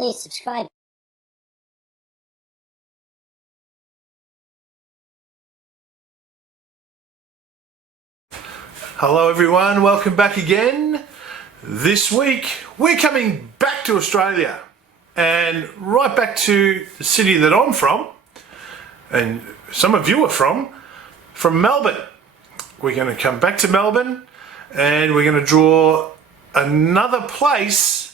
Please subscribe. Hello everyone, welcome back again. This week we're coming back to Australia and right back to the city that I'm from, and some of you are from Melbourne. We're going to come back to Melbourne and we're going to draw another place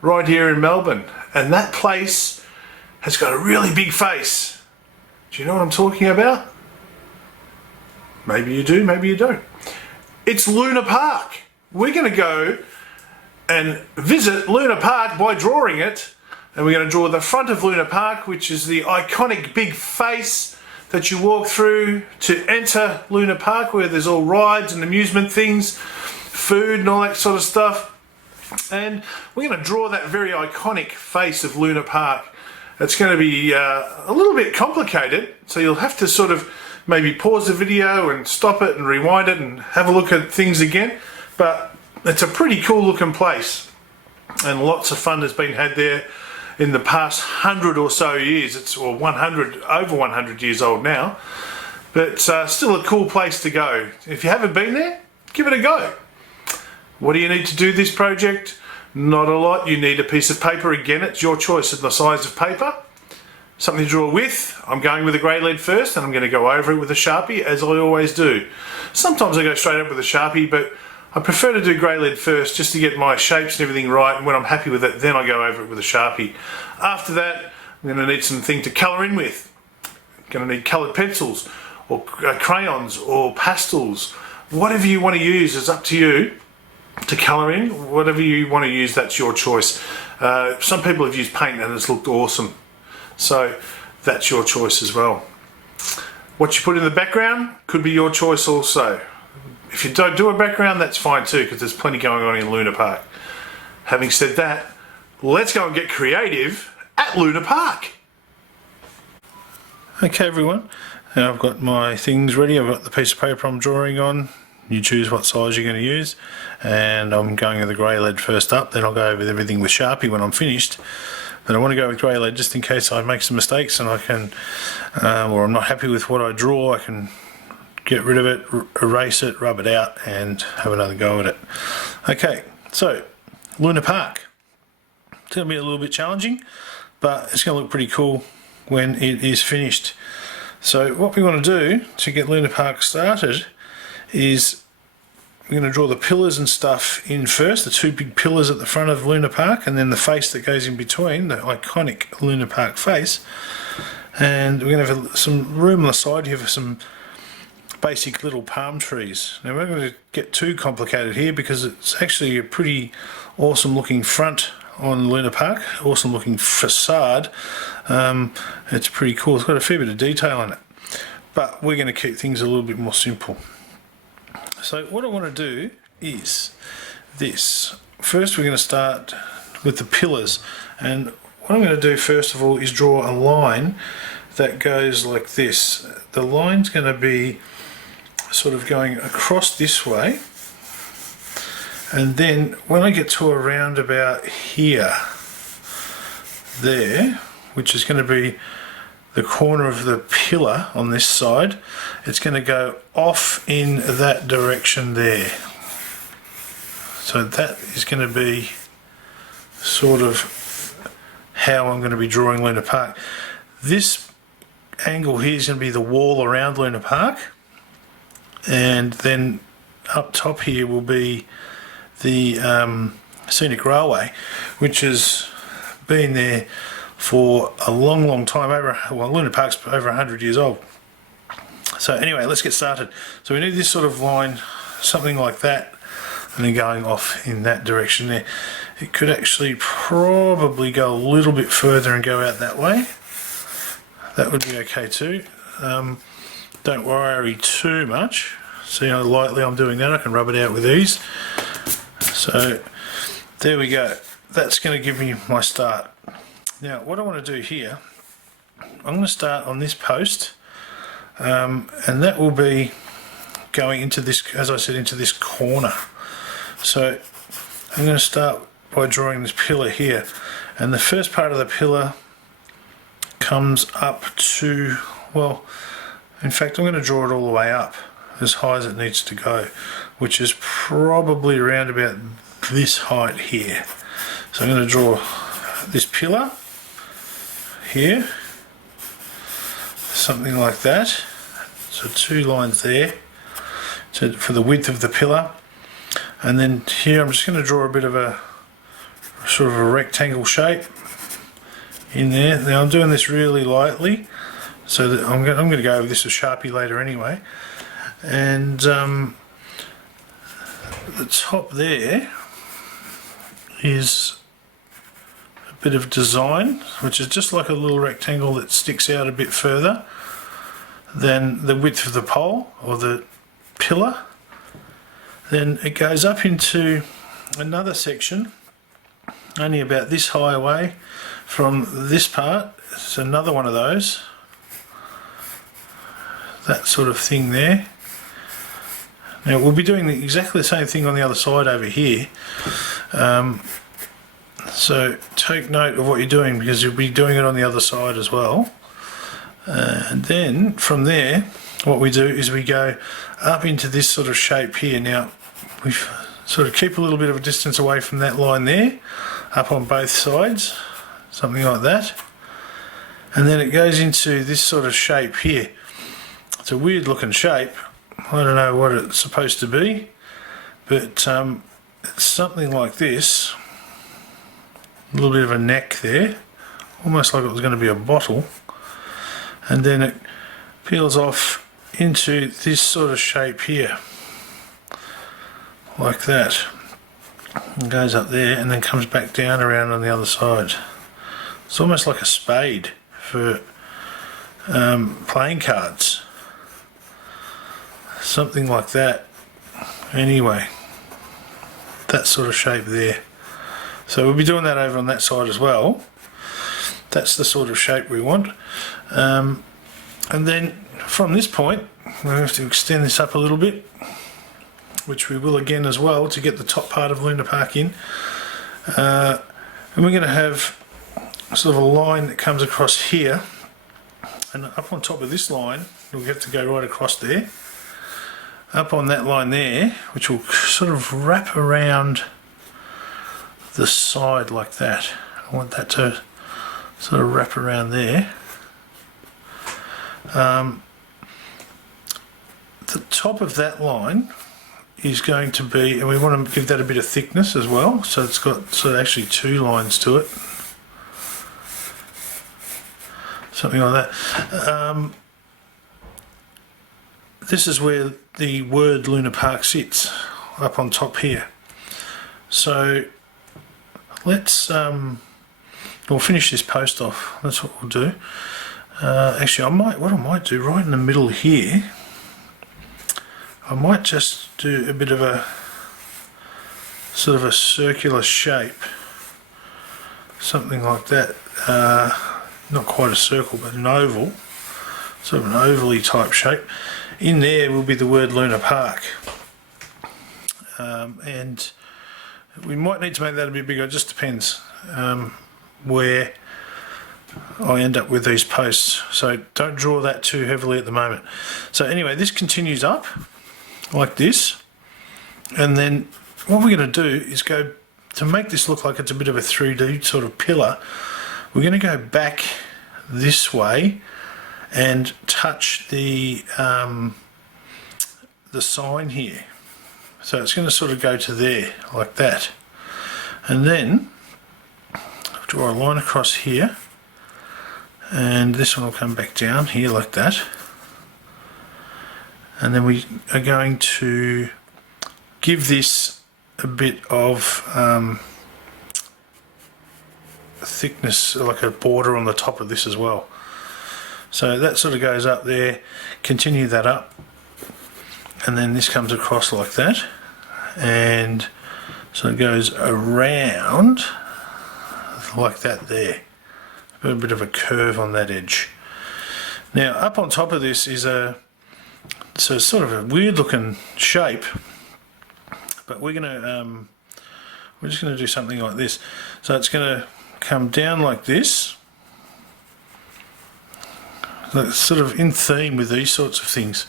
right here in Melbourne, and that place has got a really big face. Do you know what I'm talking about? Maybe you do, maybe you don't. It's Luna Park. We're going to go and visit Luna Park by drawing it, and we're going to draw the front of Luna Park, which is the iconic big face that you walk through to enter Luna Park, where there's all rides and amusement things, food and all that sort of stuff. And we're going to draw that very iconic face of Luna Park. It's going to be a little bit complicated, so you'll have to sort of maybe pause the video and stop it and rewind it and have a look at things again. But it's a pretty cool looking place, and lots of fun has been had there in the past 100 or so years. It's over 100 years old now, but still a cool place to go. If you haven't been there, give it a go. What do you need to do this project? Not a lot. You need a piece of paper. Again, it's your choice of the size of paper. Something to draw with. I'm going with a grey lead first, and I'm going to go over it with a Sharpie, as I always do. Sometimes I go straight up with a Sharpie, but I prefer to do grey lead first just to get my shapes and everything right, and when I'm happy with it, then I go over it with a Sharpie. After that, I'm going to need something to colour in with. I'm going to need coloured pencils, or crayons, or pastels. Whatever you want to use is up to you to colour in. Whatever you want to use, that's your choice. Some people have used paint and it's looked awesome, so that's your choice as well. What you put in the background could be your choice also. If you don't do a background, that's fine too, because there's plenty going on in Luna Park. Having said that, let's go and get creative at Luna Park. Okay everyone, now I've got my things ready. I've got the piece of paper I'm drawing on. You choose what size you're going to use, and I'm going with the grey lead first up, then I'll go over everything with Sharpie when I'm finished. But I want to go with grey lead just in case I make some mistakes and I can, or I'm not happy with what I draw, I can get rid of it, erase it, rub it out, and have another go at it. Okay, so Luna Park. It's going to be a little bit challenging, but it's going to look pretty cool when it is finished. So what we want to do to get Luna Park started is we're going to draw the pillars and stuff in first, the two big pillars at the front of Luna Park, and then the face that goes in between, the iconic Luna Park face. And we're going to have some room on the side here for some basic little palm trees. Now we're not going to get too complicated here because it's actually a pretty awesome looking front on Luna Park, awesome looking facade. It's pretty cool. It's got a fair bit of detail in it, but we're going to keep things a little bit more simple. So what I want to do is this. First we're going to start with the pillars, and what I'm going to do first of all is draw a line that goes like this. The line's going to be sort of going across this way, and then when I get to around about here, there, which is going to be the corner of the pillar on this side, it's going to go off in that direction there. So that is going to be sort of how I'm going to be drawing Luna Park. This angle here is going to be the wall around Luna Park, and then up top here will be the scenic railway, which has been there for a long time. Well, Luna Park's over 100 years old. So anyway, let's get started. So we need this sort of line, something like that, and then going off in that direction there. It could actually probably go a little bit further and go out that way. That would be okay too. Don't worry too much. See how lightly I'm doing that? I can rub it out with ease. So there we go. That's going to give me my start. Now what I want to do here, I'm going to start on this post, and that will be going into this, as I said, into this corner. So I'm going to start by drawing this pillar here, and the first part of the pillar comes up to, well, in fact I'm going to draw it all the way up as high as it needs to go, which is probably around about this height here. So I'm going to draw this pillar here, something like that. So 2 lines there for the width of the pillar, and then here I'm just going to draw a bit of a sort of a rectangle shape in there. Now I'm doing this really lightly, so that I'm going to go over this with Sharpie later anyway. And the top there is a bit of design, which is just like a little rectangle that sticks out a bit further than the width of the pole or the pillar. Then it goes up into another section only about this high away from this part. It's another one of those, that sort of thing there. Now we'll be doing exactly the same thing on the other side over here, so take note of what you're doing, because you'll be doing it on the other side as well. And then from there what we do is we go up into this sort of shape here. Now we sort of keep a little bit of a distance away from that line there, up on both sides, something like that, and then it goes into this sort of shape here. It's a weird looking shape. I don't know what it's supposed to be, but it's something like this. A little bit of a neck there, almost like it was going to be a bottle, and then it peels off into this sort of shape here, like that. And goes up there and then comes back down around on the other side. It's almost like a spade for playing cards. Something like that. Anyway, that sort of shape there. So we'll be doing that over on that side as well. That's the sort of shape we want. And then from this point we'll have to extend this up a little bit, which we will again as well, to get the top part of Luna Park in. And we're going to have sort of a line that comes across here, and up on top of this line we'll have to go right across there, up on that line there, which will sort of wrap around the side like that. I want that to sort of wrap around there. The top of that line is going to be, and we want to give that a bit of thickness as well, so it's got sort of actually 2 lines to it, something like that. This is where the word Luna Park sits, up on top here. So let's we'll finish this post off. That's what we'll do. Actually, what I might do right in the middle here, I might just do a bit of a sort of a circular shape, something like that. Not quite a circle, but an oval, sort of an ovally type shape. In there will be the word Luna Park, and we might need to make that a bit bigger. It just depends where I end up with these posts, so don't draw that too heavily at the moment. So anyway, this continues up like this, and then what we're going to do is go to make this look like it's a bit of a 3D sort of pillar. We're going to go back this way and touch the sign here, so it's going to sort of go to there like that, and then draw a line across here, and this one will come back down here like that, and then we are going to give this a bit of thickness, like a border on the top of this as well. So that sort of goes up there, continue that up, and then this comes across like that, and so it goes around like that there. A bit of a curve on that edge. Now up on top of this is so it's sort of a weird looking shape, but we're going we're just going to do something like this. So it's going to come down like this. That's sort of in theme with these sorts of things.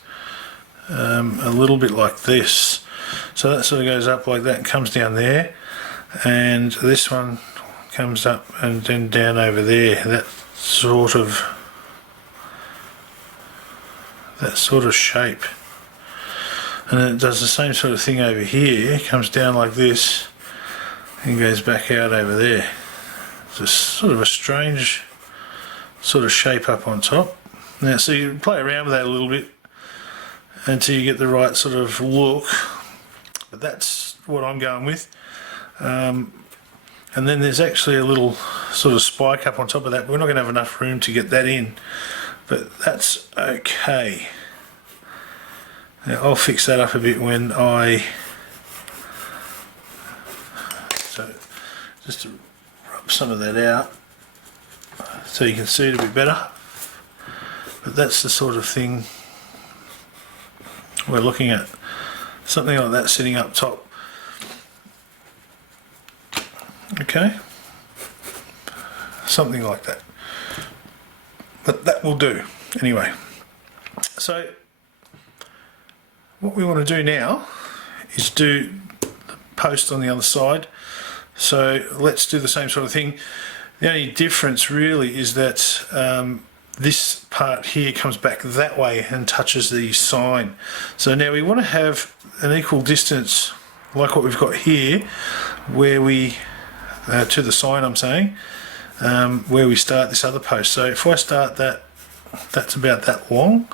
A little bit like this. So that sort of goes up like that and comes down there. And this one comes up and then down over there. That sort of shape. And then it does the same sort of thing over here. It comes down like this and goes back out over there. It's just sort of a strange sort of shape up on top. Now, so you play around with that a little bit until you get the right sort of look. But that's what I'm going with. And then there's actually a little sort of spike up on top of that. We're not going to have enough room to get that in, but that's okay. Now, I'll fix that up a bit when so just to rub some of that out so you can see it a bit better. But that's the sort of thing we're looking at. Something like that sitting up top. Okay, something like that. But that will do anyway. So what we want to do now is do the post on the other side. So let's do the same sort of thing. The only difference really is that this part here comes back that way and touches the sign. So now we want to have an equal distance like what we've got here, where we to the sign, I'm saying, where we start this other post. So if I start that, that's about that long.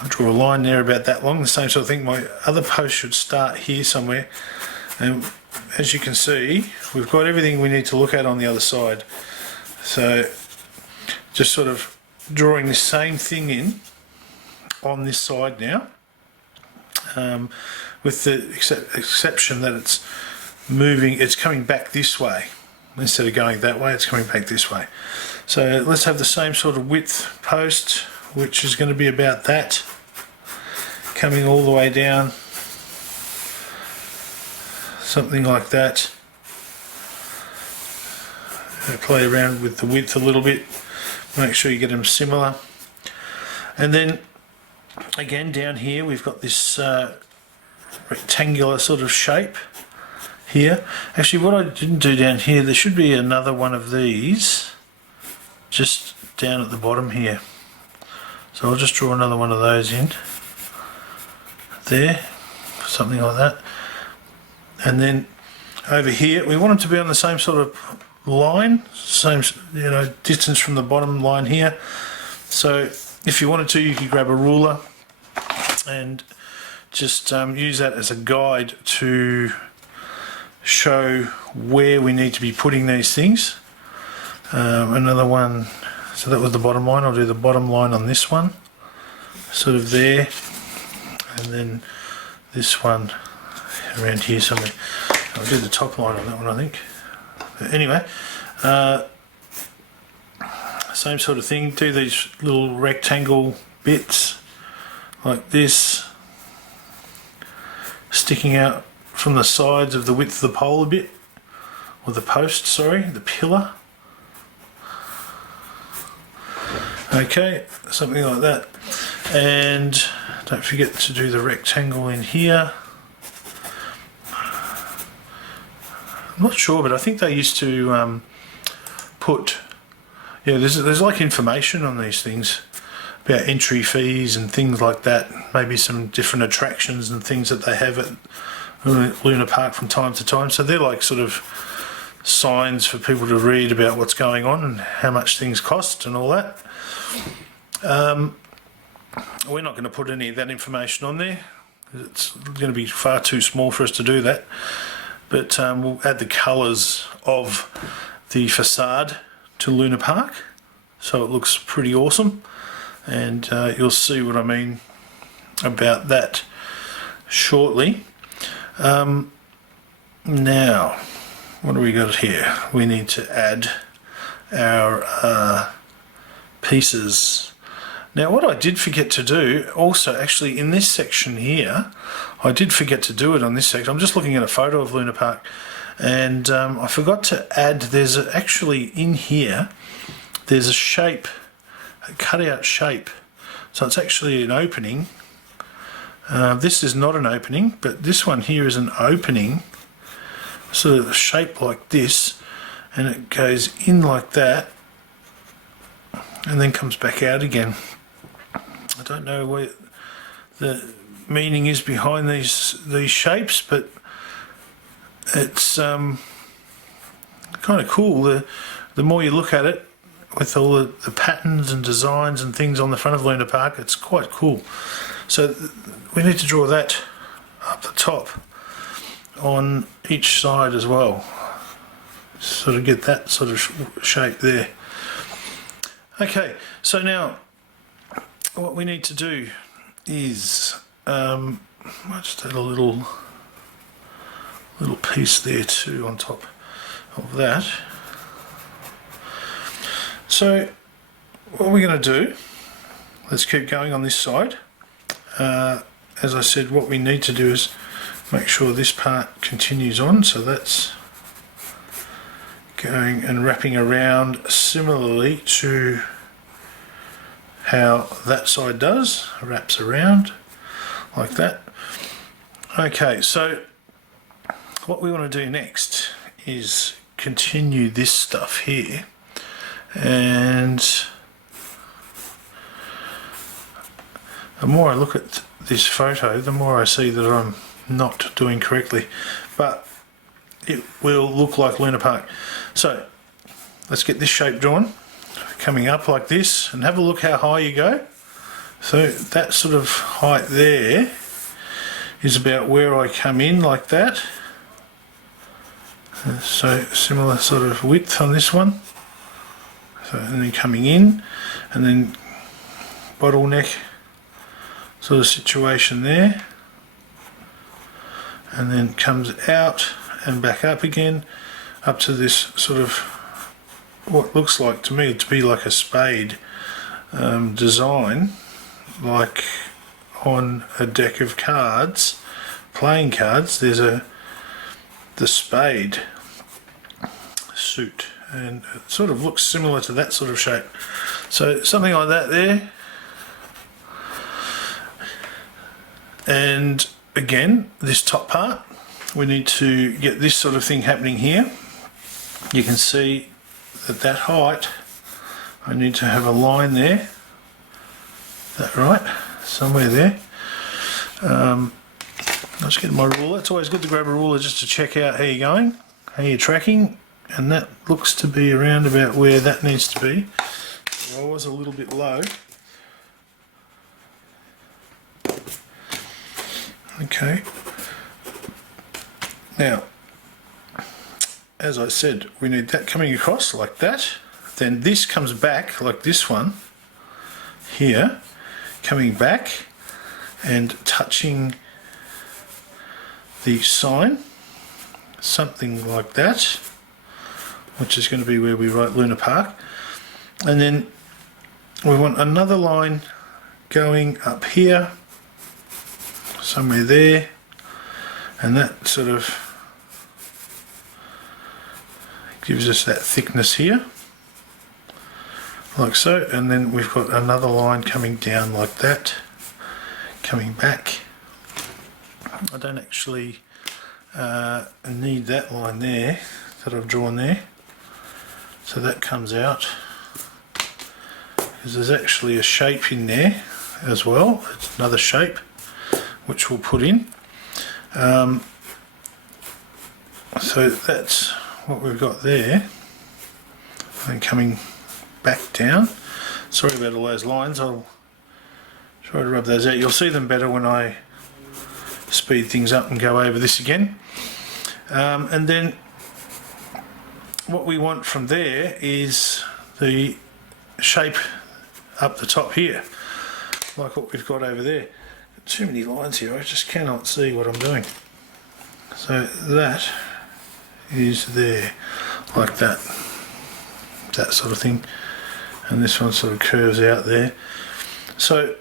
I draw a line there about that long, the same sort of thing. My other post should start here somewhere, and as you can see, we've got everything we need to look at on the other side. So just sort of drawing the same thing in on this side now, with the exception that it's moving, it's coming back this way. Instead of going that way, it's coming back this way. So let's have the same sort of width post, which is going to be about that, coming all the way down, something like that. Play around with the width a little bit, make sure you get them similar. And then again down here we've got this rectangular sort of shape here. Actually, what I didn't do down here, there should be another one of these just down at the bottom here. So I'll just draw another one of those in there, something like that. And then over here we want them to be on the same sort of line, same distance from the bottom line here. So if you wanted to, you could grab a ruler and just use that as a guide to show where we need to be putting these things. Another one, so that was the bottom line. I'll do the bottom line on this one, sort of there, and then this one around here somewhere. I'll do the top line on that one, I think. But anyway, same sort of thing. Do these little rectangle bits like this, sticking out from the sides of the width of the pole a bit, or the post, sorry, the pillar. Okay, something like that. And don't forget to do the rectangle in here. I'm not sure, but I think they used to put, yeah, there's like information on these things about entry fees and things like that. Maybe some different attractions and things that they have at Luna Park from time to time. So they're like sort of signs for people to read about what's going on and how much things cost and all that. We're not going to put any of that information on there. It's going to be far too small for us to do that. But we'll add the colours of the facade to Luna Park, so it looks pretty awesome, and you'll see what I mean about that shortly. Now, what do we got here? We need to add our pieces. Now, what I did forget to do also, actually in this section here, I did forget to do it on this section. I'm just looking at a photo of Luna Park, And I forgot to add, there's actually in here, there's a shape, a cutout shape. So it's actually an opening. This is not an opening, but this one here is an opening, sort of shaped like this, and it goes in like that and then comes back out again. I don't know what the meaning is behind these shapes, but it's kind of cool. The more you look at it, with all the patterns and designs and things on the front of Luna Park, it's quite cool. So we need to draw that up the top on each side as well. Sort of get that sort of shape there. Okay, so now what we need to do is I'll just add a little piece there too on top of that. So what we're going to do, let's keep going on this side. As I said, what we need to do is make sure this part continues on, so that's going and wrapping around similarly to how that side does, wraps around like that. Okay, so what we want to do next is continue this stuff here, and the more I look at this photo, the more I see that I'm not doing correctly, but it will look like Luna Park. So let's get this shape drawn, coming up like this, and have a look how high you go. So that sort of height there is about where I come in, like that. So similar sort of width on this one. So, and then coming in, and then bottleneck sort of situation there, and then comes out and back up again, up to this sort of what looks like to me to be like a spade design, like on a deck of cards, playing cards. There's the spade suit, and it sort of looks similar to that sort of shape. So something like that there. And again, this top part, we need to get this sort of thing happening here. You can see that height, I need to have a line there. That right? Somewhere there. I'll just get my ruler. It's always good to grab a ruler just to check out how you're going, how you're tracking, and that looks to be around about where that needs to be. So I was a little bit low. Okay. Now, as I said, we need that coming across like that. Then this comes back like this one here, coming back and touching the sign, something like that, which is going to be where we write Luna Park. And then we want another line going up here, somewhere there, and that sort of gives us that thickness here, like so. And then we've got another line coming down like that, coming back. I don't actually need that line there that I've drawn there, so that comes out, because there's actually a shape in there as well. It's another shape which we'll put in. So that's what we've got there, and coming back down. Sorry about all those lines, I'll try to rub those out. You'll see them better when I speed things up and go over this again. And then what we want from there is the shape up the top here, like what we've got over there. Too many lines here, I just cannot see what I'm doing. So that is there, like that, that sort of thing, and this one sort of curves out there. So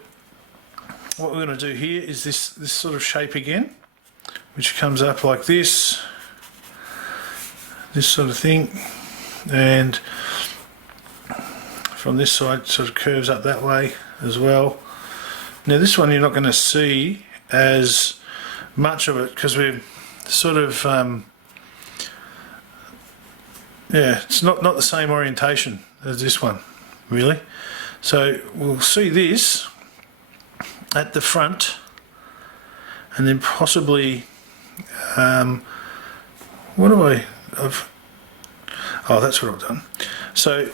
what we're going to do here is this sort of shape again, which comes up like this, this sort of thing, and from this side it sort of curves up that way as well. Now this one you're not going to see as much of it because we're sort of yeah, it's not the same orientation as this one really. So we'll see this at the front, and then possibly what have I've oh, that's what I've done. So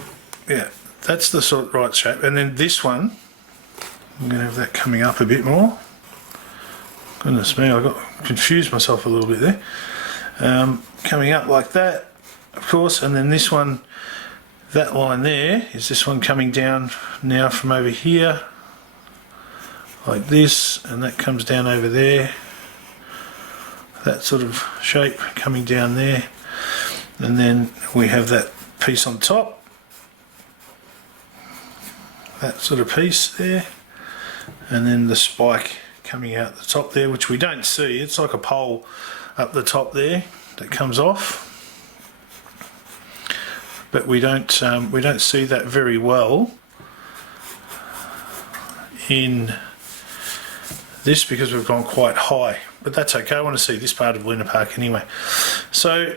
yeah, that's the sort of right shape, and then this one I'm going to have that coming up a bit more. Goodness me, I got confused myself a little bit there. Coming up like that, of course, and then this one, that line there is this one coming down now from over here like this, and that comes down over there, that sort of shape coming down there, and then we have that piece on top, that sort of piece there, and then the spike coming out the top there, which we don't see. It's like a pole up the top there that comes off, but we don't see that very well in this because we've gone quite high, but that's okay. I want to see this part of Luna Park anyway. So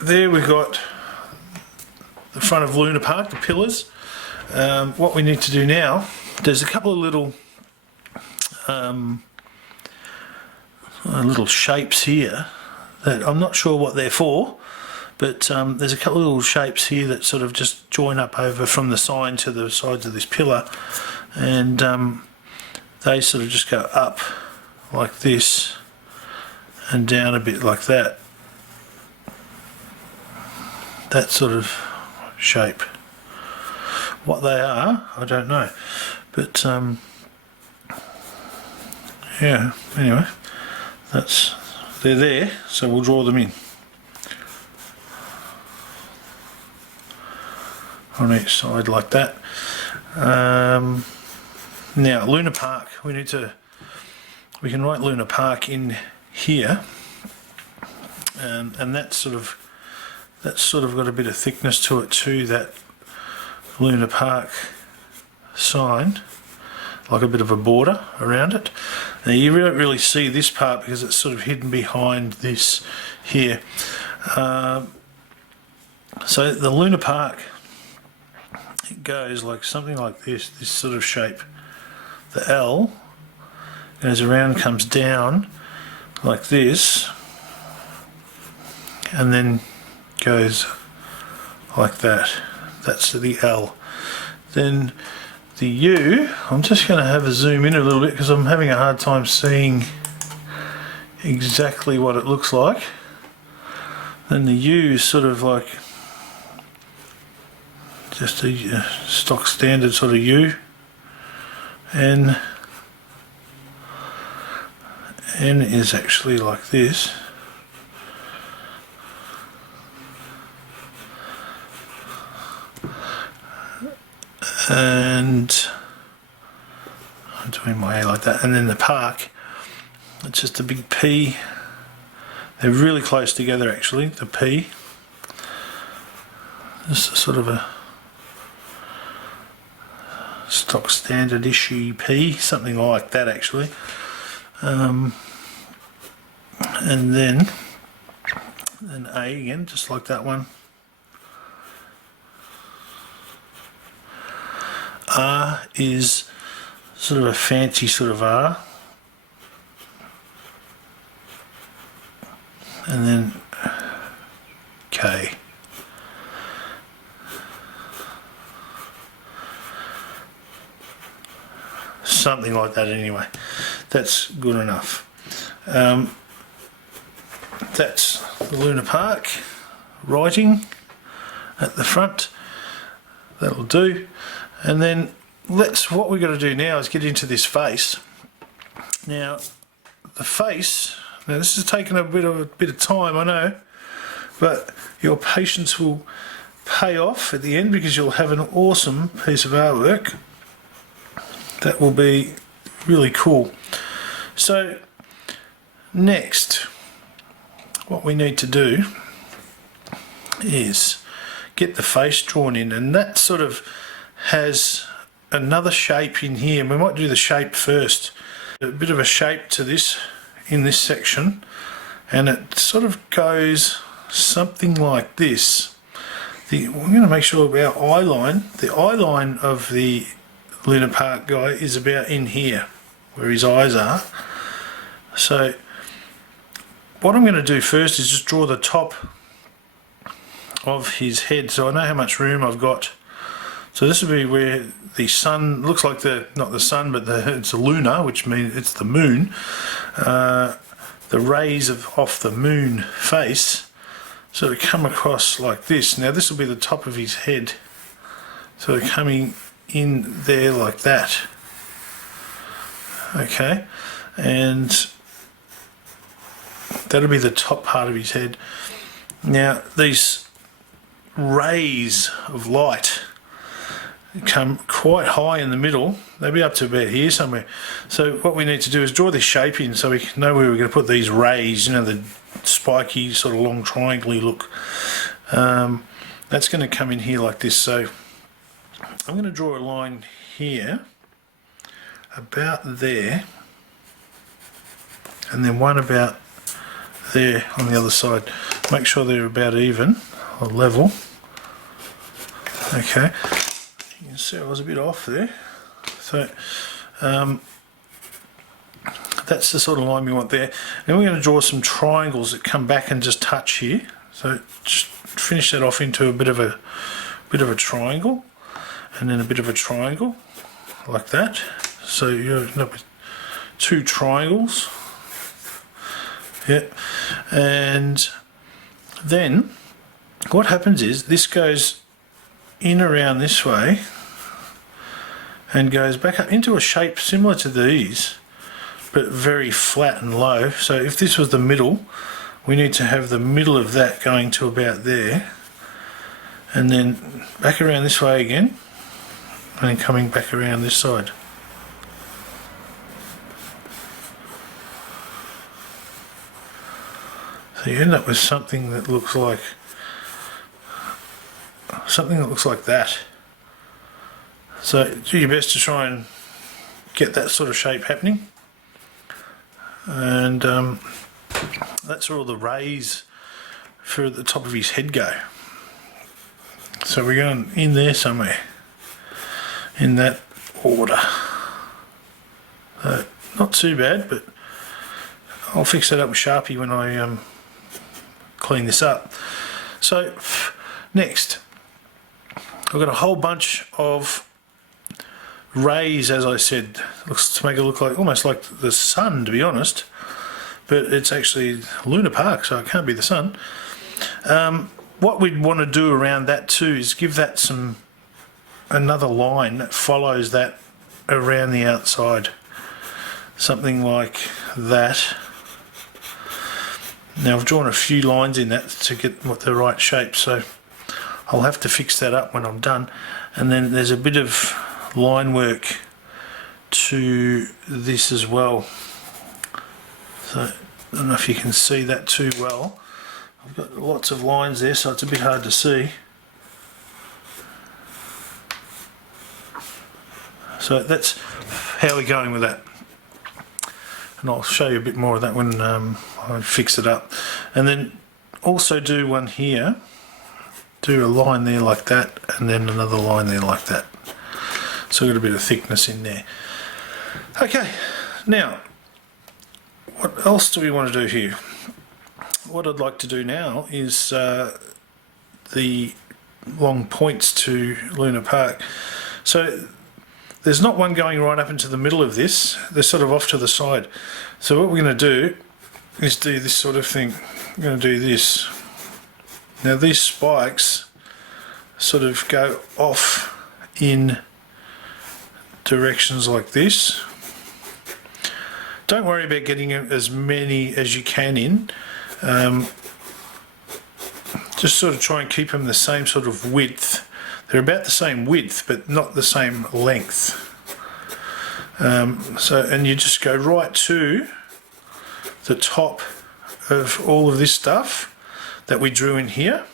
there we've got the front of Luna Park, the pillars. What we need to do now, there's a couple of little shapes here that I'm not sure what they're for, but there's a couple of little shapes here that sort of just join up over from the sign to the sides of this pillar, and they sort of just go up like this and down a bit like that. That sort of shape. What they are, I don't know, but yeah, anyway, they're there, so we'll draw them in on each side like that. Now Luna Park, we can write Luna Park in here, and that's sort of got a bit of thickness to it too, that Luna Park sign, like a bit of a border around it. Now you don't really see this part because it's sort of hidden behind this here. So the Luna Park, it goes like something like this sort of shape. The L goes around, comes down like this, and then goes like that. That's the L. Then the U, I'm just going to have a zoom in a little bit because I'm having a hard time seeing exactly what it looks like. Then the U is sort of like just a stock standard sort of U. N is actually like this. And I'm doing my A like that, and then the park, it's just a big P. They're really close together actually, the P. This is sort of a stock standard issue P, something like that actually. And then an A again, just like that one. R is sort of a fancy sort of R, and then K. Something like that anyway. That's good enough. That's the Luna Park writing at the front. That'll do. And then what we've got to do now is get into this face. Now the face, now this has taken a bit of time, I know, but your patience will pay off at the end because you'll have an awesome piece of artwork that will be really cool. So next, what we need to do is get the face drawn in, and that sort of has another shape in here. We might do the shape first. A bit of a shape to this in this section, and it sort of goes something like this. We're going to make sure our eye line, the eye line of the Luna Park guy is about in here where his eyes are. So what I'm going to do first is just draw the top of his head, so I know how much room I've got. So this will be where the sun looks like not the sun, but it's a lunar, which means it's the moon. The rays off the moon face sort of come across like this. Now this will be the top of his head, sort of coming in there like that. Okay, and that'll be the top part of his head. Now these rays of light come quite high in the middle. They'll be up to about here somewhere. So what we need to do is draw this shape in so we know where we're going to put these rays, you know, the spiky sort of long triangle look. That's going to come in here like this. So I'm going to draw a line here about there, and then one about there on the other side. Make sure they're about even or level. Okay, you can see I was a bit off there. So that's the sort of line we want there. Then we're going to draw some triangles that come back and just touch here. So just finish that off into a bit of a triangle, and then a bit of a triangle like that. So you end up with two triangles. Yeah, and then what happens is this goes in around this way and goes back up into a shape similar to these, but very flat and low. So if this was the middle, we need to have the middle of that going to about there, and then back around this way again, and then coming back around this side. So you end up with something that looks like that. So do your best to try and get that sort of shape happening, and that's where all the rays for the top of his head go. So we're going in there somewhere in that order. Not too bad, but I'll fix that up with Sharpie when I clean this up. So next, I've got a whole bunch of rays, as I said, looks to make it look like almost like the sun, to be honest, but it's actually Luna Park, so it can't be the sun. What we'd want to do around that too is give that another line that follows that around the outside, something like that. Now I've drawn a few lines in that to get the right shape, so I'll have to fix that up when I'm done. And then there's a bit of line work to this as well. So I don't know if you can see that too well. I've got lots of lines there, so it's a bit hard to see. So that's how we're going with that. And I'll show you a bit more of that when I fix it up. And then also do one here, do a line there like that, and then another line there like that. So we've got a bit of thickness in there. Okay, now what else do we want to do here? What I'd like to do now is the long points to Luna Park. So there's not one going right up into the middle of this, they're sort of off to the side. So what we're going to do is do this sort of thing. I'm going to do this. Now these spikes sort of go off in directions like this. Don't worry about getting as many as you can in. Just sort of try and keep them the same sort of width. They're about the same width, but not the same length. And you just go right to the top of all of this stuff that we drew in here.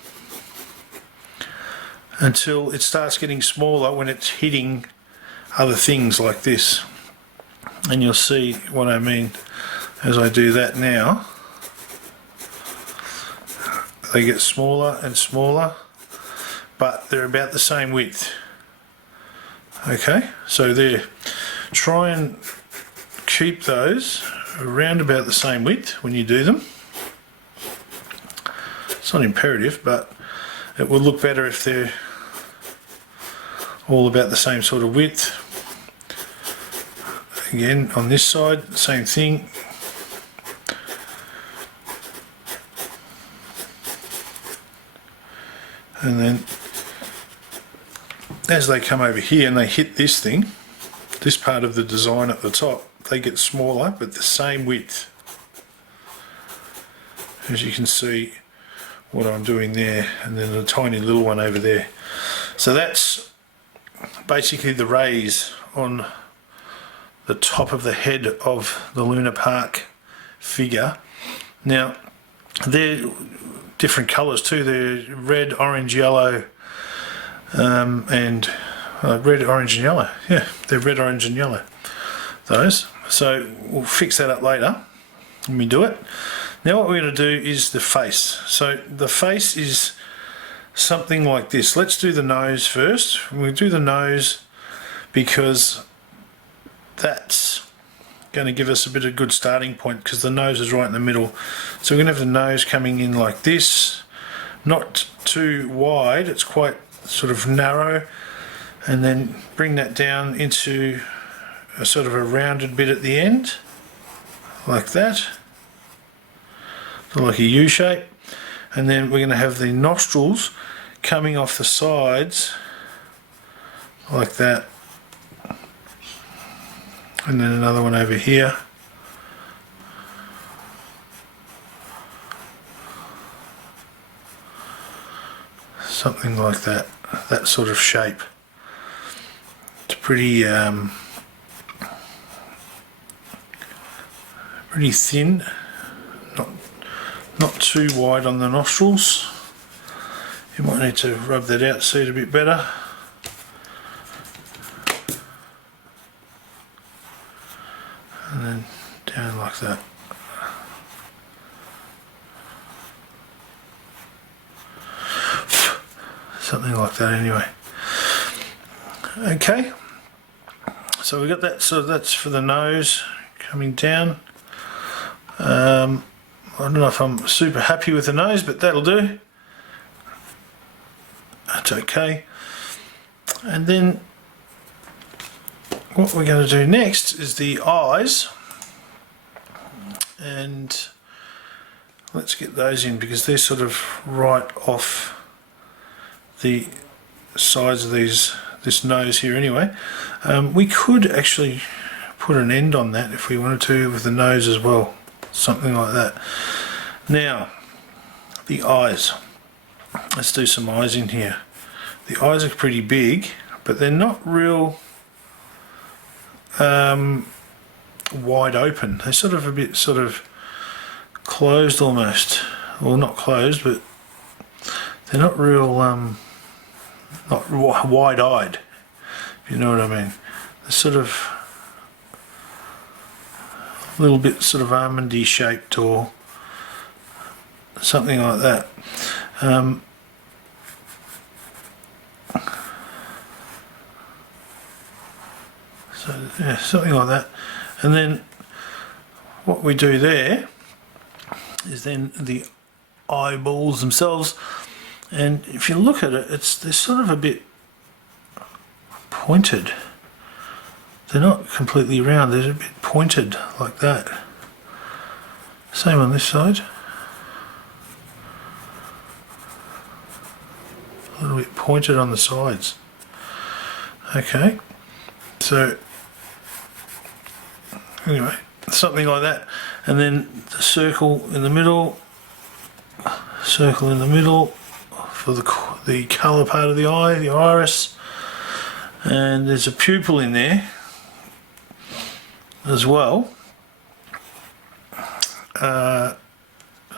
until it starts getting smaller when it's hitting other things like this. And you'll see what I mean as I do that now. They get smaller and smaller, but they're about the same width. Okay, so there. Try and keep those around about the same width when you do them. It's not imperative, but it will look better if they're all about the same sort of width. Again, on this side, same thing. And then as they come over here and they hit this thing, this part of the design at the top, they get smaller but the same width. As you can see what I'm doing there, and then a tiny little one over there. So that's basically the rays on the top of the head of the Luna Park figure. Now they're different colours too. They're red, orange, yellow, and red, orange and yellow. Yeah, they're red, orange and yellow, those. So we'll fix that up later when we do it. Now what we're going to do is the face. So the face is something like this. Let's do the nose first. We'll do the nose because that's going to give us a bit of good starting point, because the nose is right in the middle. So we're going to have the nose coming in like this, not too wide, it's quite sort of narrow, and then bring that down into a sort of a rounded bit at the end like that, so like a U shape. And then we're going to have the nostrils coming off the sides like that, and then another one over here. Something like that, that sort of shape. It's pretty pretty thin, not too wide on the nostrils. You might need to rub that out, see it a bit better. And then down like that. Something like that anyway. Okay, so we got that, so that's for the nose coming down. I don't know if I'm super happy with the nose, but that'll do. That's okay. And then what we're going to do next is the eyes, and let's get those in because they're sort of right off the sides of this nose here anyway. We could actually put an end on that if we wanted to with the nose as well, something like that. Now the eyes, let's do some eyes in here. The eyes are pretty big, but they're not real wide open. They're sort of a bit sort of closed almost, well, not closed, but they're not real not wide-eyed, if you know what I mean. They're sort of a little bit sort of almondy shaped or something like that. So yeah, something like that. And then what we do there is then the eyeballs themselves. And if you look at it, they're sort of a bit pointed. They're not completely round, they're a bit pointed like that. Same on this side. A little bit pointed on the sides. Okay, so anyway, something like that. And then the circle in the middle, circle in the middle for the colour part of the eye, the iris. And there's a pupil in there as well.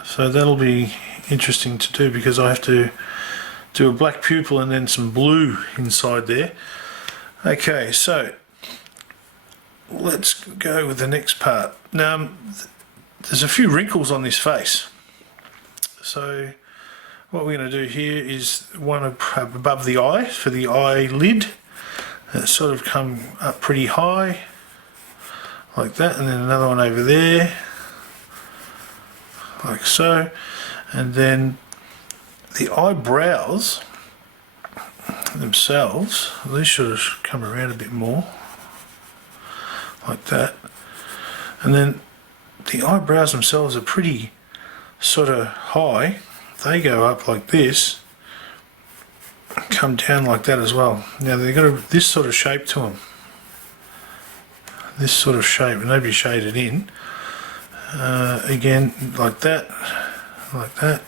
So that'll be interesting to do because I have to do a black pupil and then some blue inside there. Okay, so let's go with the next part. Now, there's a few wrinkles on this face. So what we're going to do here is one above the eye for the eyelid. That sort of come up pretty high, like that, and then another one over there, like so. And then the eyebrows themselves, these should have come around a bit more, like that. And then the eyebrows themselves are pretty sort of high. They go up like this, come down like that as well. Now they've got this sort of shape to them. This sort of shape, nobody shaded in. Again, like that, like that.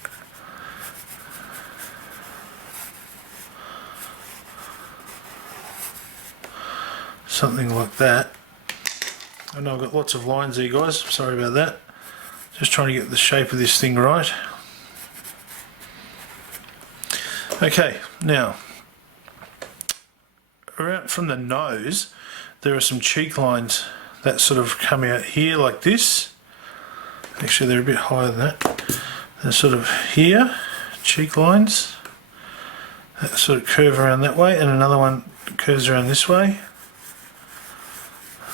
Something like that. I know I've got lots of lines there, guys. Sorry about that. Just trying to get the shape of this thing right. Okay, now, around from the nose, there are some cheek lines that sort of come out here like this. Actually, they're a bit higher than that. They're sort of here, cheek lines. That sort of curve around that way, and another one curves around this way.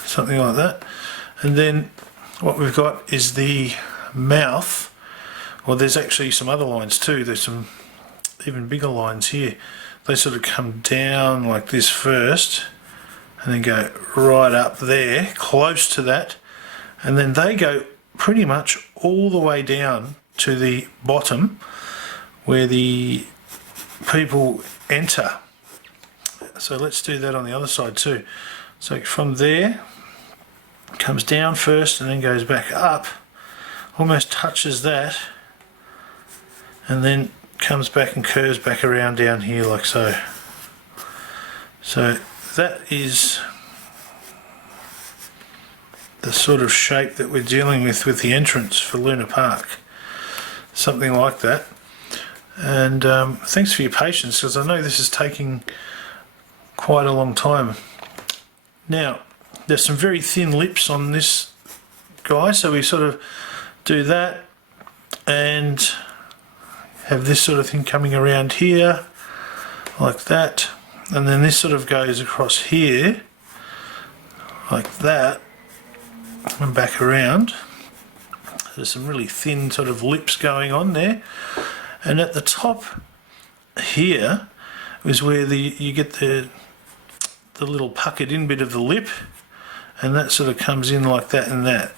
Something like that. And then what we've got is the mouth. Well, there's actually some other lines too. There's some even bigger lines here. They sort of come down like this first and then go right up there, close to that, and then they go pretty much all the way down to the bottom where the people enter. So let's do that on the other side too. So from there, comes down first and then goes back up, almost touches that, and then comes back and curves back around down here like so. So that is the sort of shape that we're dealing with the entrance for Luna Park. Something like that. And thanks for your patience, because I know this is taking quite a long time. Now, there's some very thin lips on this guy, so we sort of do that and have this sort of thing coming around here like that, and then this sort of goes across here like that and back around. There's some really thin sort of lips going on there, and at the top here is where you get the little puckered in bit of the lip, and that sort of comes in like that and that.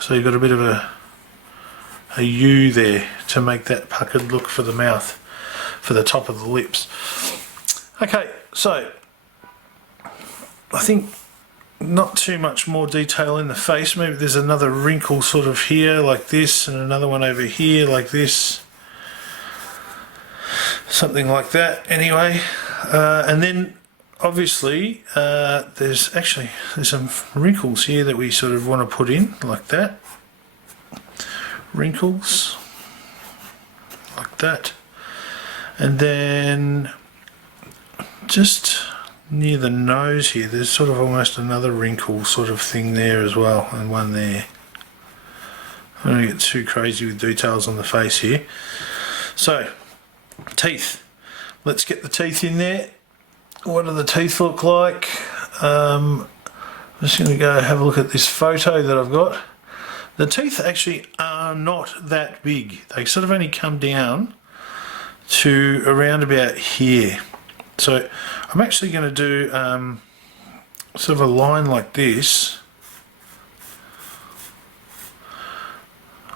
So you've got a bit of a U there to make that puckered look for the mouth, for the top of the lips. Okay, so I think not too much more detail in the face. Maybe there's another wrinkle sort of here like this, and another one over here like this. Something like that anyway. And then obviously there's some wrinkles here that we sort of want to put in like that. Wrinkles like that, and then just near the nose here there's sort of almost another wrinkle sort of thing there as well, and one there. I don't want to get too crazy with details on the face here. So teeth, let's get the teeth in there. What do the teeth look like? I'm just going to go have a look at this photo that I've got. The teeth actually are not that big. They sort of only come down to around about here. So I'm actually going to do sort of a line like this,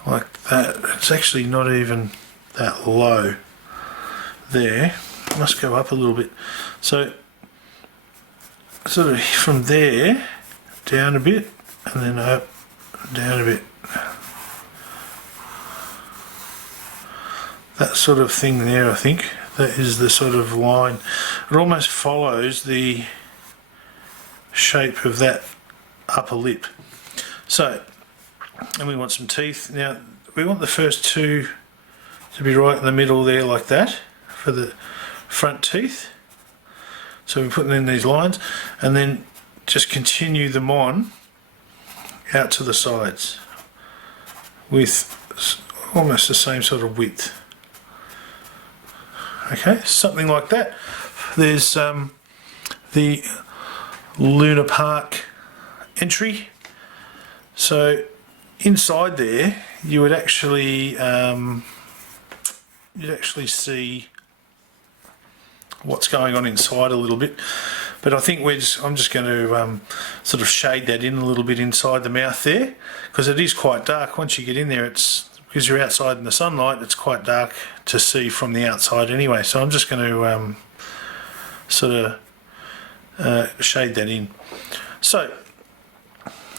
like that. It's actually not even that low there. It must go up a little bit. So sort of from there down a bit, and then up, down a bit. That sort of thing there, I think. That is the sort of line. It almost follows the shape of that upper lip. So, and we want some teeth. Now, we want the first two to be right in the middle there like that, for the front teeth. So we're putting in these lines and then just continue them on out to the sides with almost the same sort of width. Okay, something like that. There's the Luna Park entry. So inside there you would actually see what's going on inside a little bit, but I think I'm just going to sort of shade that in a little bit inside the mouth there, because it is quite dark. Once you get in there, it's because you're outside in the sunlight, it's quite dark to see from the outside anyway. So I'm just going to sort of shade that in. So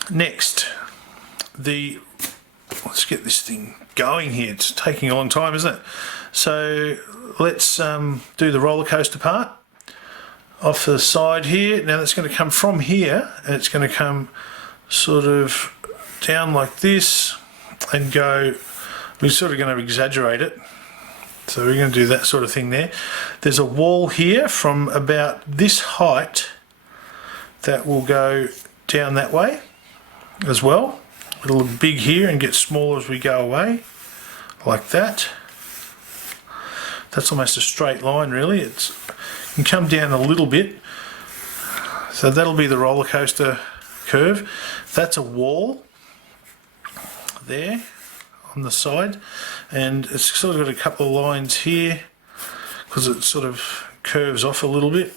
next, let's get this thing going here. It's taking a long time, isn't it? So let's do the roller coaster part off the side here. Now that's going to come from here, and it's going to come sort of down like this and go. We're sort of going to exaggerate it. So we're going to do that sort of thing there. There's a wall here from about this height that will go down that way as well. It'll look big here and get smaller as we go away, like that. That's almost a straight line, really. It can come down a little bit. So that'll be the roller coaster curve. That's a wall there on the side, and it's sort of got a couple of lines here because it sort of curves off a little bit.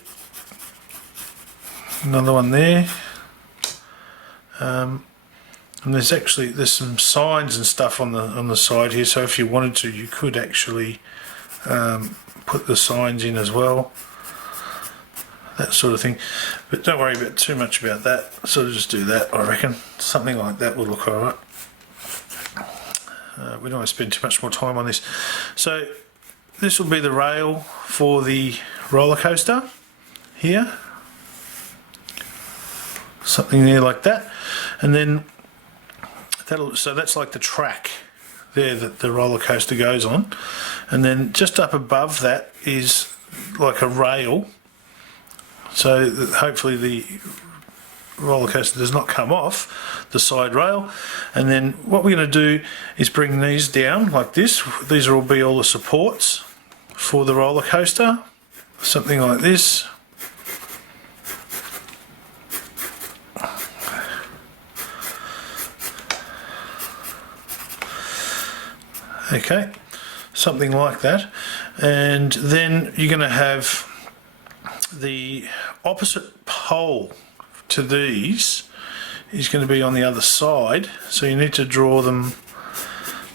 Another one there. And there's some signs and stuff on the side here, so if you wanted to, you could actually put the signs in as well, that sort of thing. But don't worry about too much about that. Sort of just do that, I reckon. Something like that will look alright. We don't want to spend too much more time on this. So this will be the rail for the roller coaster here. Something there like that, and then so that's like the track there that the roller coaster goes on, and then just up above that is like a rail, so that hopefully the roller coaster does not come off the side rail. And then what we're going to do is bring these down like this. These will be all the supports for the roller coaster, something like this. Okay, something like that. And then you're going to have the opposite pole to these is going to be on the other side, so you need to draw them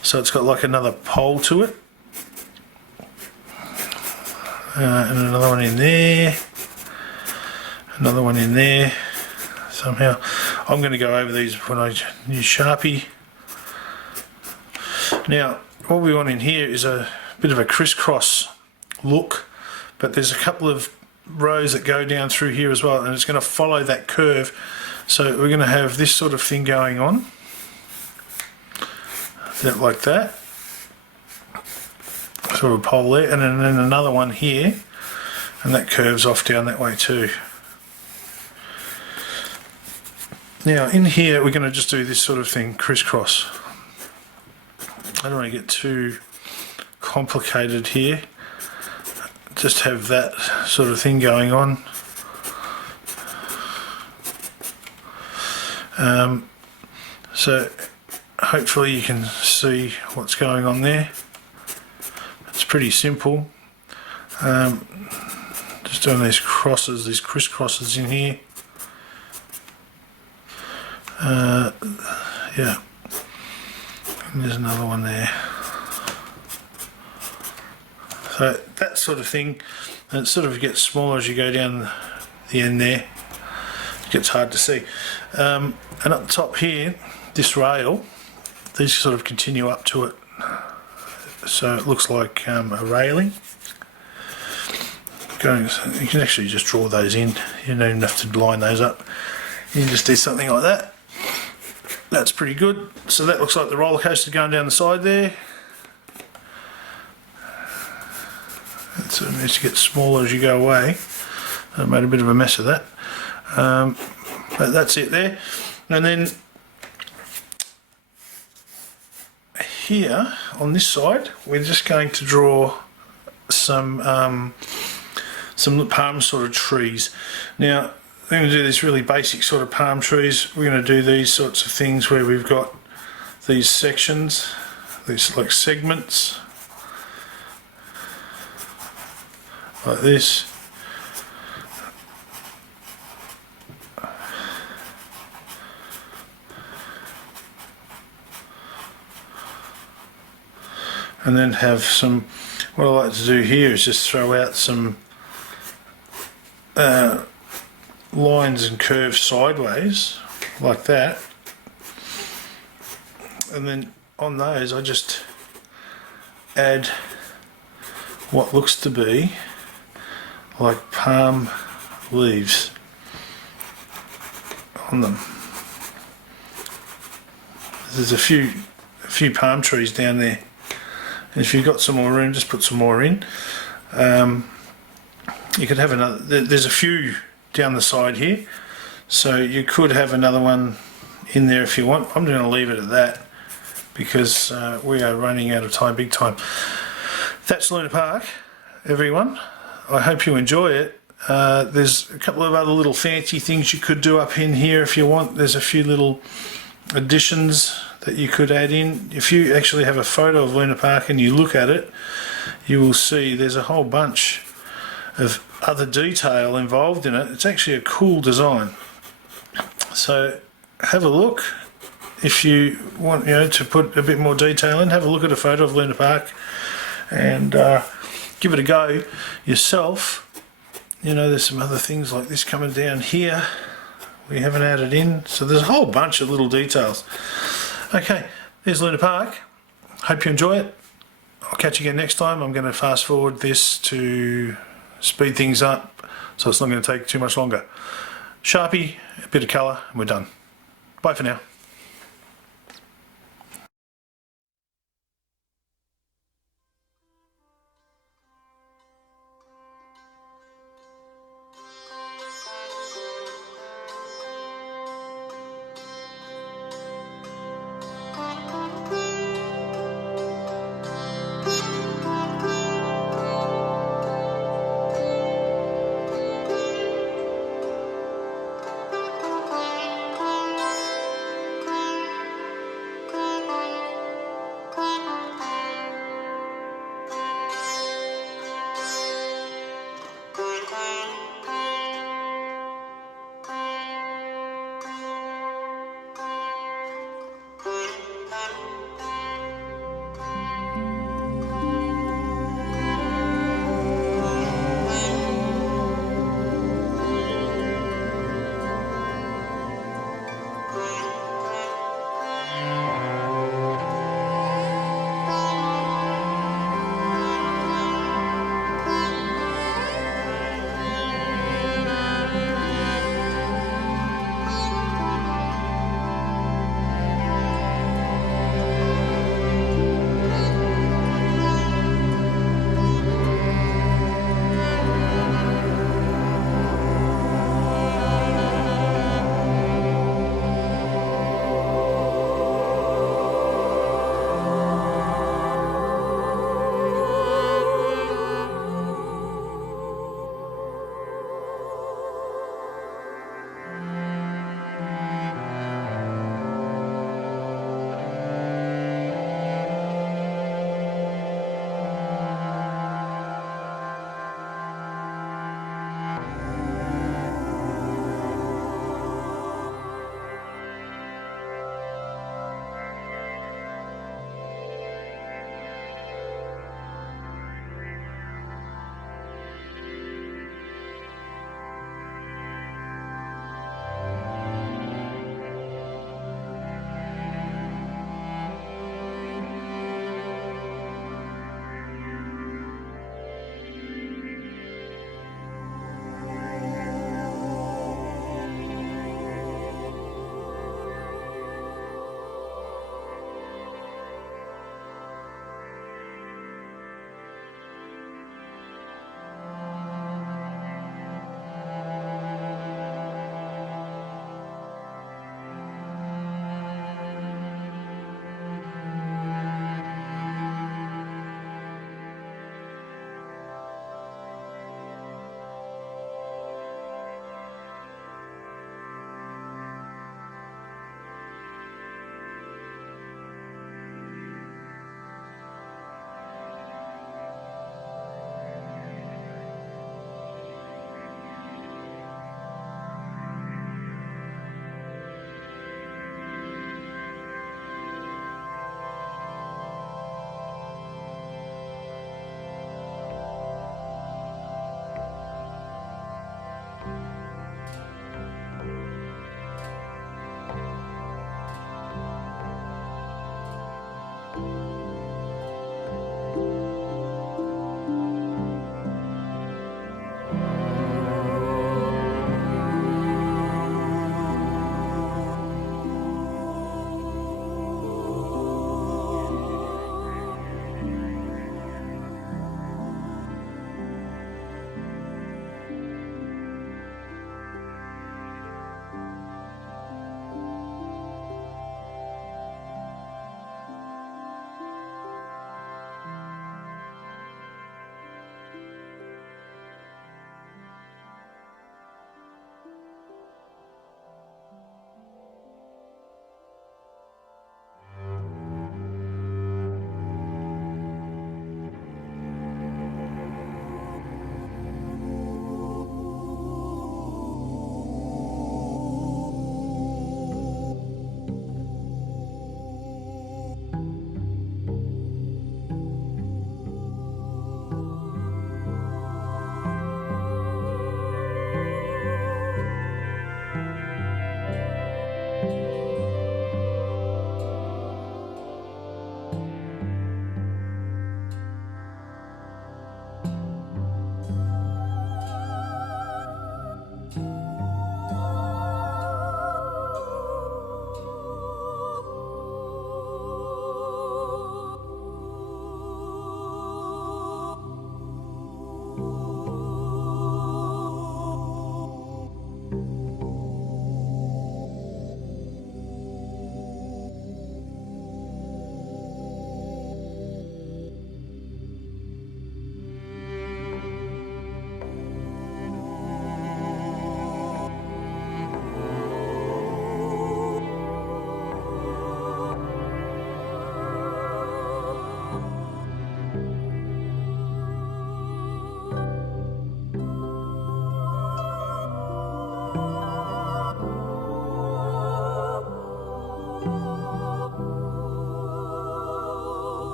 so it's got like another pole to it, and another one in there, another one in there. Somehow I'm going to go over these when I use Sharpie. Now what we want in here is a bit of a crisscross look, but there's a couple of rows that go down through here as well, and it's going to follow that curve. So we're going to have this sort of thing going on, like that, sort of pole there, and then another one here, and that curves off down that way too. Now in here we're going to just do this sort of thing, crisscross. I don't want to get too complicated here, just have that sort of thing going on. So hopefully you can see what's going on there. It's pretty simple. Just doing these crosses, these crisscrosses in here. Yeah, and there's another one there. So that sort of thing, and it sort of gets smaller as you go down the end there. It gets hard to see. And up the top here, this rail, these sort of continue up to it, so it looks like a railing. You can actually just draw those in. You don't even have to line those up. You can just do something like that. That's pretty good. So that looks like the roller coaster going down the side there. That's so it needs to get smaller as you go away. I made a bit of a mess of that. But that's it there. And then here on this side, we're just going to draw some palm sort of trees. Now, we're going to do this really basic sort of palm trees. We're going to do these sorts of things where we've got these sections, these like segments, like this. And then have some, what I like to do here is just throw out some lines and curves sideways, like that. And then on those I just add what looks to be like palm leaves on them. There's a few palm trees down there. And if you've got some more room, just put some more in. You could have another, there's a few down the side here, so you could have another one in there if you want. I'm going to leave it at that because we are running out of time big time. That's Luna Park, everyone. I hope you enjoy it. There's a couple of other little fancy things you could do up in here if you want. There's a few little additions that you could add in. If you actually have a photo of Luna Park and you look at it, you will see there's a whole bunch of other detail involved in it. It's actually a cool design. So have a look. If you want, to put a bit more detail in, have a look at a photo of Luna Park and give it a go yourself. There's some other things like this coming down here we haven't added in. So there's a whole bunch of little details. Okay, there's Luna Park. Hope you enjoy it. I'll catch you again next time. I'm going to fast forward this to speed things up so it's not going to take too much longer. Sharpie, a bit of colour, and we're done. Bye for now.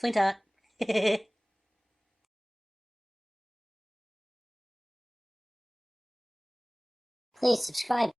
Flinter. Please subscribe.